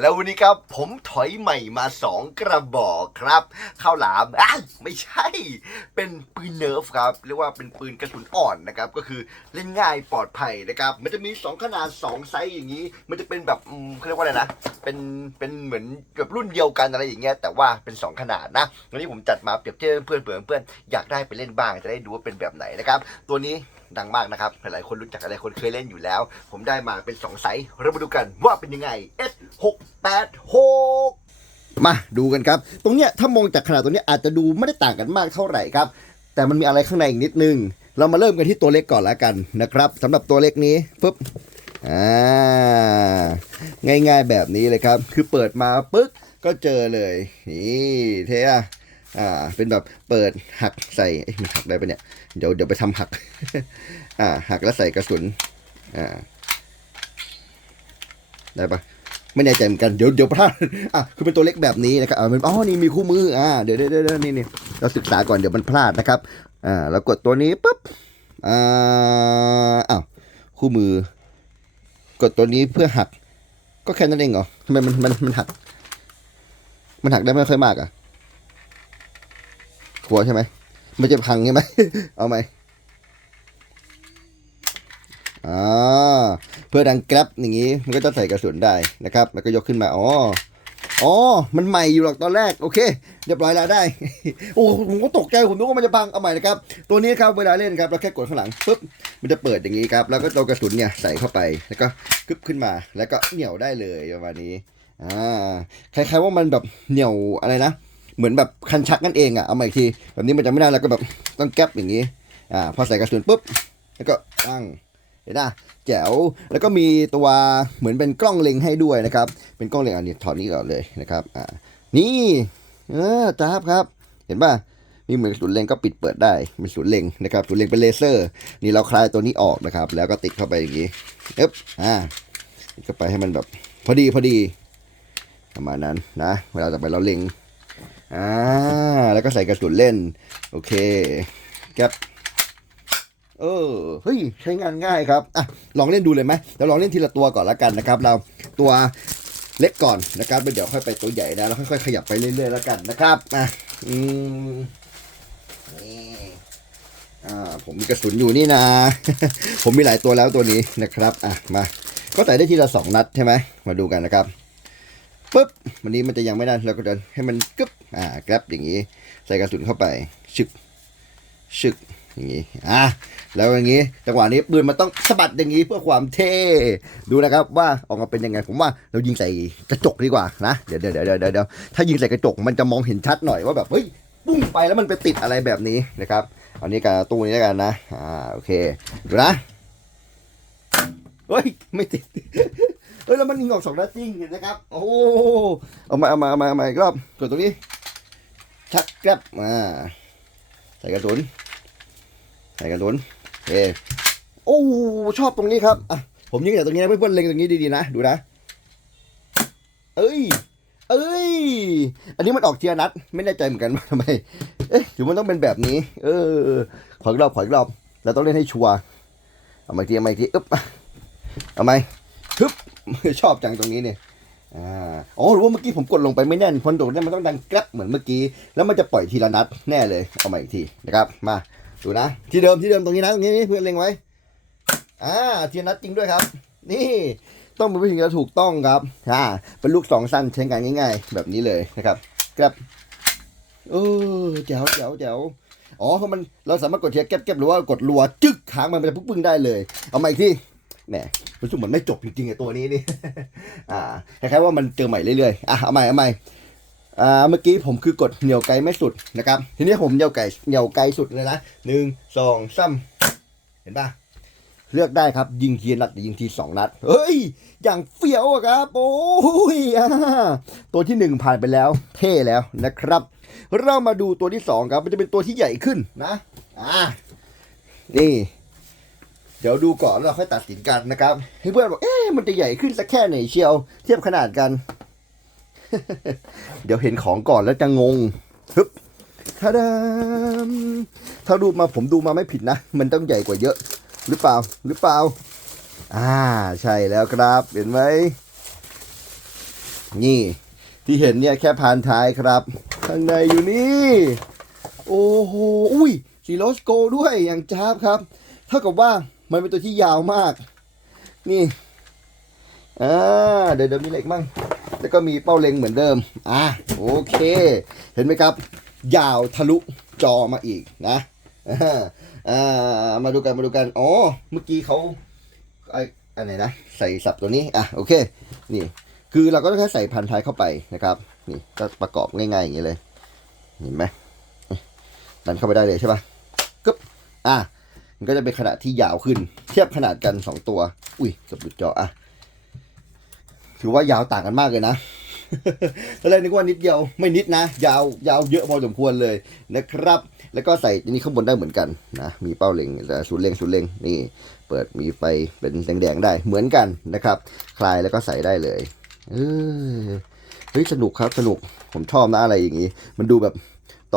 แล้ววันนี้ครับผมถอยใหม่มาสองกระบอกครับข้าวหลามอ้าไม่ใช่ เป็นปืนเนิร์ฟครับเรียกว่าเป็นปืนกระสุนอ่อนนะครับ ก็คือเล่นง่ายปลอดภัยนะครับ มันจะมีสองขนาดสองไซส์อย่างนี้ มันจะเป็นแบบเขาเรียกว่าอะไรนะเป็นเป็นเหมือนแบบรุ่นเดียวกันอะไรอย่างเงี้ยแต่ว่าเป็นสองขนาดนะวันนี้ผมจัดมาเปรียบเทียบเพื่อนเพื่อนเพื่อนอยากได้ไปเล่นบ้างจะได้ดูว่าเป็นแบบไหนนะครับ ตัวนี้ ดังมากนะครับหลายๆคนรู้จักหลายคนเคยเล่นอยู่แล้ว ผมได้มาเป็น 2 ไซส์เรามาดูกันว่าเป็นยังไง S 6 8 6 มาดูกันครับ ตรงเนี้ยถ้ามองจากขนาดตัวเนี้ยอาจจะดูไม่ได้ต่างกันมากเท่าไหร่ครับ แต่มันมีอะไรข้างในอีกนิดนึง เรามาเริ่มกันที่ตัวเล็กก่อนละกันนะครับสำหรับตัวเล็กนี้ปุ๊บอ่าง่ายๆแบบนี้เลยครับ คือเปิดมาปึ๊กก็เจอเลยนี่เท่อะ อ่าเป็นแบบเปิดหักใส่มันหักได้ปะเนี่ยเดี๋ยวเดี๋ยวไปทำหัก อ่าหักแล้วใส่กระสุนอ่าได้ปะไม่แน่ใจเหมือนกันเดี๋ยวเดี๋ยวพลาดอะคือเป็นตัวเล็กแบบนี้นะครับอ่ามันอ๋อนี่มีคู่มืออ่าเดี๋ยวเดี๋ยวเดี๋ยวนี่นี่เราศึกษาก่อนเดี๋ยวมันพลาดนะครับอ่าแล้วกดตัวนี้ปุ๊บอ่าอ้าวคู่มือ กดตัวนี้เพื่อหัก ก็แค่นั้นเองเหรอทำไมมันมันมันหัก มันหักได้ไม่ค่อยมากอะ กลัวใช่ไหมไมันจะพังใช่ไหม เอาไหมอ่าเพื่อดังแกร็บอย่างนี้ มันก็จะใส่กระสุนได้นะครับ แล้วก็ยกขึ้นมา อ๋อ อ๋อ มันใหม่อยู่หรอกตอนแรก โอเค เรียบร้อยแล้วได้ โอ้ผมก็ตกใจผมนึกว่ามันจะพัง เอาใหม่นะครับ ตัวนี้ครับเวลาเล่นครับ เราแค่กดข้างหลังปุ๊บ มันจะเปิดอย่างนี้ครับ แล้วก็ตัวกระสุนเนี่ยใส่เข้าไป แล้วก็กึบขึ้นมา แล้วก็เหนี่ยวได้เลยประมาณนี้ อ่า คล้ายๆว่ามันแบบเหนี่ยวอะไรนะ เหมือนแบบคันชักนั่นเองอะเอาม่อีกทีแบบนี้มันจะไม่ได้แล้วก็แบบต้องแก๊ปอย่างนี้อ่าพอใส่กระสุนปุ๊บแล้วก็ตั้งเห็นไหมแจ๋วแล้วก็มีตัวเหมือนเป็นกล้องเล็งให้ด้วยนะครับ เป็นกล้องเล็งอันนี้ถอดนี้ก่อนเลยนะครับอ่านี่เออจ้าบครับ เห็นป่ะมีเหมือนศูนย์เล็งก็ปิดเปิดได้เป็นศูนย์เล็งนะครับศูนย์เล็งเป็นเลเซอร์ นี่เราคลายตัวนี้ออกนะครับ แล้วก็ติดเข้าไปอย่างนี้เอ๊บอ่าติดเข้าไปให้มันแบบพอดีพอดีประมาณนั้นนะ เวลาต่อไปเราเล็ง อ่าแล้วก็ใส่กระสุนเล่น โอเคแก๊ปเออเฮ้ยใช้งานง่ายครับอะลองเล่นดูเลยไหมเดี๋ยวลองเล่นทีละตัวก่อนละกันนะครับ เราตัวเล็กก่อนนะครับเดี๋ยวค่อยไปตัวใหญ่นะแล้วค่อยๆขยับไปเรื่อยๆแล้วกันนะครับอะอืมนี่อ่าผมมีกระสุนอยู่นี่นะ ผมมีหลายตัวแล้วตัวนี้นะครับอะมาก็ใส่ได้ทีละสองนัดใช่ไหมมาดูกันนะครับ ปุ๊บวันนี้มันจะยังไม่ได้เราก็จะให้มันกึ๊บอ่าแกร็บอย่างนี้ ใส่กระสุนเข้าไปชึกชึกอย่างนี้อะแล้วอย่างนี้จังหวะนี้ปืนมันต้องสะบัดอย่างนี้เพื่อความเท่ดูนะครับว่าออกมาเป็นยังไงผมว่าเรายิงใส่กระจกดีกว่านะเดี๋ยวเดี๋ยวเดี๋ยวเดี๋ยวเดี๋ยวถ้ายิงใส่กระจกมันจะมองเห็นชัดหน่อยว่าแบบเฮ้ยปุ้งไปแล้วมันไปติดอะไรแบบนี้นะครับเอานี้กับตู้นี้แล้วกันนะอ่าโอเคดูนะเฮ้ยไม่ติด เฮ้ยแล้วมันยิงออกสองนัดจริงเห็นนะครับ โอ้โหเอามาเอามาเอามาเอามาอีกรอบกดตรงนี้ชักแกร็บมาใส่กระสุนใส่กระสุนโอเคโอ้ชอบตรงนี้ครับอะผมยิงจากตรงนี้นเพื่อนๆเล็งตรงนี้ดีๆนะดูนะ เอ้ย เอ้ย อันนี้มันออกเทียนัด ไม่แน่ใจเหมือนกันว่าทำไมเอ๊ะหรือมันต้องเป็นแบบนี้ เออขออีกรอบขออีกรอบเราต้องเล่นให้ชัวร์เอามาอีกทีเอามาอีกทีอึ๊บเอาไหมฮึบ ชอบจังตรงนี้เนี่ยอ่าอ๋อหรือว่าเมื่อกี้ผมกดลงไปไม่แน่นพอโดดเนี่ยมันต้องดังแกร็บเหมือนเมื่อกี้ แล้วมันจะปล่อยทีละนัดแน่เลยเอามาอีกทีนะครับมาดูนะ ที่เดิมที่เดิมตรงนี้นะตรงนี้เพื่อนเล็งไว้ อ่าทีละนัดจริงด้วยครับ นี่ต้องเป็นวิธีที่ถูกต้องครับอ่าเป็นลูกสองสั้นใช้งานง่าย ๆ แบบนี้เลยนะครับกร็บเออแจ๋วแจ๋วแจ๋วอ๋อเพราะมันเราสามารถกดเทียร์แกร็บแกร็บหรือว่ากดรัวจึ๊กค้างมันมันจะปึ้งได้เลย เอามาอีกที แหมรู้สึกเหมือนไม่จบจริงๆไอ้ตัวนี้นี่ อ่าคล้ายๆว่ามันเจอใหม่เรื่อยๆอะเอาใหม่เอาใหม่อ่าเมื่อกี้ผมคือกดเหนี่ยวไกลไม่สุดนะครับ ทีนี้ผมเหนี่ยวไกลเหนี่ยวไกลสุดเลยนะหนึ่งสองสามเห็นปะเลือกได้ครับ ยิงทีนัดหรือยิงทีสองนัด เฮ้ย อย่างเฟี้ยวอะครับ โอ้ยอตัวที่หนึ่งผ่านไปแล้ว เท่แล้วนะครับ เรามาดูตัวที่สองครับ มันจะเป็นตัวที่ใหญ่ขึ้นนะ อ่า นี่ เดี๋ยวดูก่อนแล้วเราค่อยตัดสินกันนะครับเพื่อนบอกเอ๊ะมันจะใหญ่ขึ้นสักแค่ไหนเชียว เทียบขนาดกัน เดี๋ยวเห็นของก่อนแล้วจะงงฮึบทาดามถ้าดูมาผมดูมาไม่ผิดนะ มันต้องใหญ่กว่าเยอะ หรือเปล่าหรือเปล่า อ่าใช่แล้วครับ เห็นไหมนี่ ที่เห็นเนี่ยแค่พานท้ายครับข้างในอยู่นี่ โอ้โหอุ้ยสีโรสโกด้วยอย่างจ้าบครับ เท่ากับว่า มันเป็นตัวที่ยาวมาก นี่อ่าเดี๋ยวเดี๋ยวมีเหล็กมั่งแล้วก็มีเป้าเล็งเหมือนเดิม อะโอเค เห็นไหมครับ ยาวทะลุจอมาอีกนะอ่าอ่ามาดูกันมาดูกันอ๋อเมื่อกี้เขาไออันไหนนะใส่สับตัวนี้อะโอเค นี่ คือเราก็แค่ใส่พันท้ายเข้าไปนะครับ นี่ก็ประกอบง่ายๆอย่างนี้เลยเห็นไหมดันเข้าไปได้เลยใช่ปะกึ๊บอะ มันก็จะเป็นขนาดที่ยาวขึ้น เทียบขนาดกันสองตัว อุ้ยกับหลุดจออะถือว่ายาวต่างกันมากเลยนะตอนแรกนึกว่านิดเดียวไม่นิดนะ ยาวยาวเยอะพอสมควรเลยนะครับ แล้วก็ใส่นนี้ข้างบนได้เหมือนกันนะมีเป้าเล็งแต่ศูนย์เล็งศูนย์เล็งนี่ เปิดมีไฟเป็นแดงๆได้เหมือนกันนะครับ คลายแล้วก็ใส่ได้เลยเออเฮ้ยสนุกครับสนุกผมชอบนะอะไรอย่างนี้ มันดูแบบ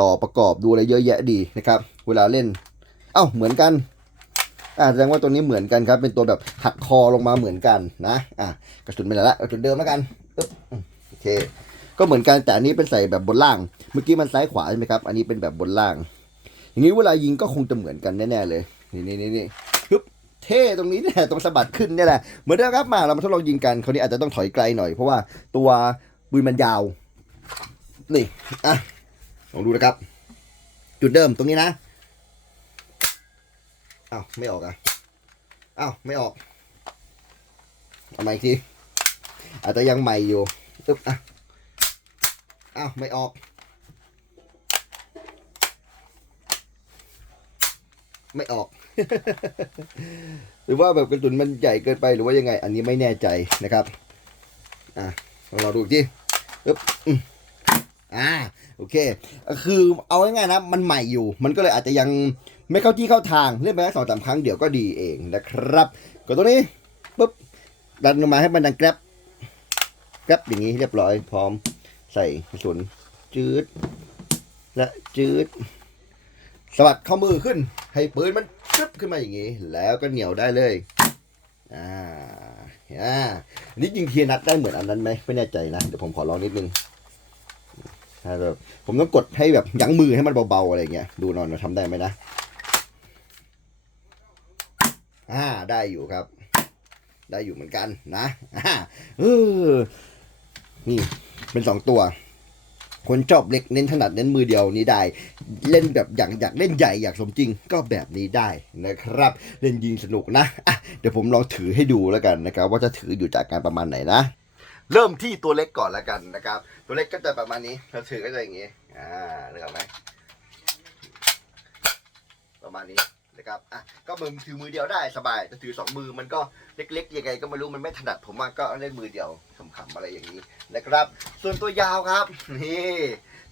ต่อประกอบดูอะไรเยอะแยะดีนะครับ เวลาเล่น เอ้าเหมือนกัน อ่าแสดงว่าตัวนี้เหมือนกันครับ เป็นตัวแบบหักคอลงมาเหมือนกันนะอะกระสุนเป็นอะไรละกระสุนเดิมแล้วกันปึ๊บโอเค ก็เหมือนกันแต่อันนี้เป็นใส่แบบบนล่าง เมื่อกี้มันซ้ายขวาใช่ไหมครับ อันนี้เป็นแบบบนล่าง อย่างนี้เวลายิงก็คงจะเหมือนกันแน่ๆเลย นี่นี่นี่นี่ปึ๊บเท่ตรงนี้เนี่ยตรงสะบัดขึ้นเนี่ยแหละเหมือนเดิมครับมาเรามาทดลองยิงกันคราวนี้อาจจะต้องถอยไกลหน่อยเพราะว่าตัวปืนมันยาวนี่อะลองดูนะครับ จุดเดิมตรงนี้นะ อ้าวไม่ออกอะอ้าวไม่ออกเอาใหม่อีกทีอาจจะยังใหม่อยู่ปึ๊บอะอ้าวไม่ออก ไม่ออก หรือว่าแบบกระสุนมันใหญ่เกินไปหรือว่ายังไง อันนี้ไม่แน่ใจนะครับอะลองรอดูอีกทีปึ๊บอ่าโอเค คือเอาง่ายๆนะ มันใหม่อยู่ มันก็เลยอาจจะยัง ไม่เข้าที่เข้าทางเล่นไปแค่สองสามครั้งเดี๋ยวก็ดีเองนะครับกดตัวนี้ปุ๊บดันลงมาให้มันดังแกร็บแกร็บอย่างนี้เรียบร้อยพร้อมใส่กระสุนจืดและจืดสวัสดข้อมือขึ้น ให้ปืนมันกึบขึ้นมาอย่างนี้ แล้วก็เหนียวได้เลยอ่าอ่านนี้ยิงเทียนัดได้เหมือนอันนั้นไหมไม่แน่ใจนะเดี๋ยวผมขอลองนิดนึงถ้าแบบผมต้องกดให้แบบยั้งมือให้มันเบาๆอะไรเงี้ยดูหนอยว่าทำได้ไหมนะ อ่าได้อยู่ครับ ได้อยู่เหมือนกันนะอ่าเออนี่เป็นสองตัว คนชอบเล็กเน้นถนัดเน้นมือเดียวนี้ได้ เล่นแบบอยากอยากเล่นใหญ่อยากสมจริงก็แบบนี้ได้นะครับ เล่นยิงสนุกนะอะเดี๋ยวผมลองถือให้ดูแล้วกันนะครับ ว่าจะถืออยู่จากการประมาณไหนนะเริ่มที่ตัวเล็กก่อนแล้วกันนะครับ ตัวเล็กก็จะประมาณนี้ถ้าถือก็จะอย่างนี้อ่านึกออกไหมประมาณนี้ นะครับอะก็มือถือมือเดียวได้สบายจะถือสองมือมันก็เล็กๆยังไงก็ไม่รู้มันไม่ถนัดผมว่าก็เล่นมือเดียวขำๆอะไรอย่างนี้นะครับ ส่วนตัวยาวครับนี่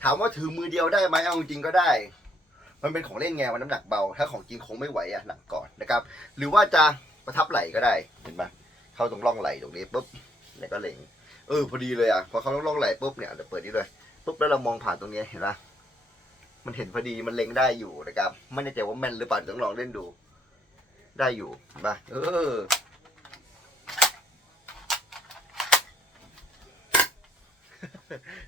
ถามว่าถือมือเดียวได้ไหมเอาจริงก็ได้ มันเป็นของเล่นไงมันน้ำหนักเบา ถ้าของจริงคงไม่ไหวอะหนักก่อนนะครับ หรือว่าจะประทับไหล่ก็ได้เห็นไหมเข้าตรงร่องไหลตรงนี้ปุ๊บแล้วก็เล็งเออพอดีเลยอะพอเข้าตรงร่องไหลปุ๊บเนี่ยเดี๋ยวเปิดนี่เลยปุ๊บแล้วเรามองผ่านตรงนี้เห็นปะมั มันเห็นพอดีมันเล็งได้อยู่นะครับ ไม่แน่ใจว่าแม่นหรือเปล่าต้องลองเล่นดู ได้อยู่เห็นปเออ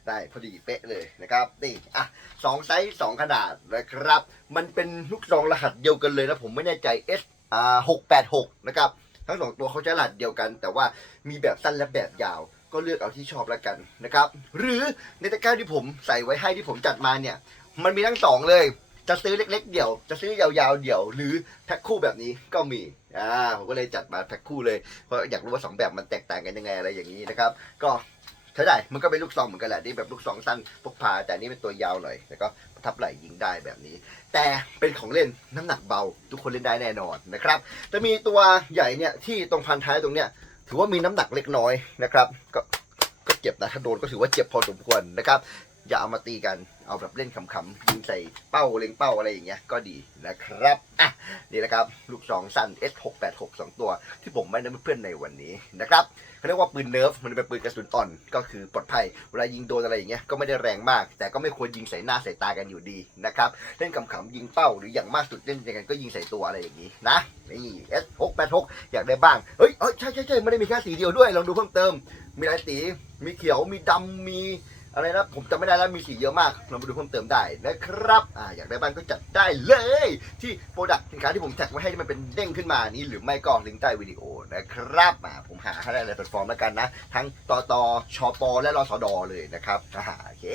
ได้พอดีเป๊ะเลยนะครับนี่อะสองไซส์สองขนาดนะครับ มันเป็นลูกซองรหัสเดียวกันเลยนะผมไม่แน่ใจ S อ่าหกแปดหกนะครับ ทั้งสองตัวเขาใช้รหัสเดียวกัน แต่ว่ามีแบบสั้นและแบบยาว ก็เลือกเอาที่ชอบแล้วกันนะครับ หรือในตะกร้าที่ผมใส่ไว้ให้ที่ผมจัดมาเนี่ย มันมีทั้งสองเลย จะซื้อเล็กๆเดี่ยว จะซื้อยาวๆเดี่ยว หรือแพ็คคู่แบบนี้ก็มี อ่า ผมก็เลยจัดมาแพ็คคู่เลย เพราะอยากรู้ว่าสองแบบมันแตกต่างกันยังไงอะไรอย่างนี้นะครับ ก็ใช้ได้ มันก็เป็นลูกซองเหมือนกันแหละ นี่แบบลูกซองสั้นพกพา แต่นี่เป็นตัวยาวหน่อย แล้วก็ทับไหล่ยิงได้แบบนี้ แต่เป็นของเล่นน้ำหนักเบา ทุกคนเล่นได้แน่นอนนะครับ จะมีตัวใหญ่เนี่ยที่ตรงพันท้ายตรงเนี้ย ถือว่ามีน้ำหนักเล็กน้อยนะครับ ก็ก็เจ็บนะ ถ้าโดนก็ถือว่าเจ็บพอสมควรนะครับ อย่าเอามาตีกัน เอาแบบเล่นขำๆยิงใส่เป้าเล็งเป้าอะไรอย่างเงี้ยก็ดีนะครับอะนี่แหละครับลูกสองสั้น S686 สองตัว ที่ผมไม่ได้เพื่อนในวันนี้นะครับเขาเรียกว่าปืนเนิร์ฟมันเป็นปืนกระสุนอ่อน ก็คือปลอดภัยเวลายิงโดนอะไรอย่างเงี้ยก็ไม่ได้แรงมาก แต่ก็ไม่ควรยิงใส่หน้าใส่ตากันอยู่ดีนะครับเล่นขำๆยิงเป้าหรืออย่างมากสุดเล่นยังไงก็ยิงใส่ตัวอะไรอย่างนี้นะนี่ S686 อยากได้บ้างเฮ้ยเอ้ยใช่ใช่ใช่ไม่ได้มีแค่สีเดียวด้วยลองดูเพิ่มเติม มีหลายสีมีเขียวมีดำมี อะไรนะผมจำไม่ได้แล้วมีสีเยอะมากลองไปดูเพิ่มเติมได้นะครับอ่าอยากได้บ้างก็จัดได้เลย ที่โปรดักต์สินค้าที่ผมแท็กไว้ให้ที่มันเป็นเด้งขึ้นมานี้หรือไม่ก็ลิงก์ใต้วิดีโอนะครับอ่าผมหาให้ได้ในแพลตฟอร์มแล้วกันนะ ทั้งตตชปและรสดเลยนะครับอ่าโอเค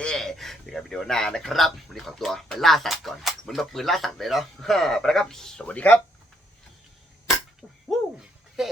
เดี๋ยวกันวิดีโอหน้านะครับวันนี้ขอตัวไปล่าสัตว์ก่อนเหมือนแบบปืนล่าสัตว์เลยเนาะไปแล้วครับ สวัสดีครับวู้เท่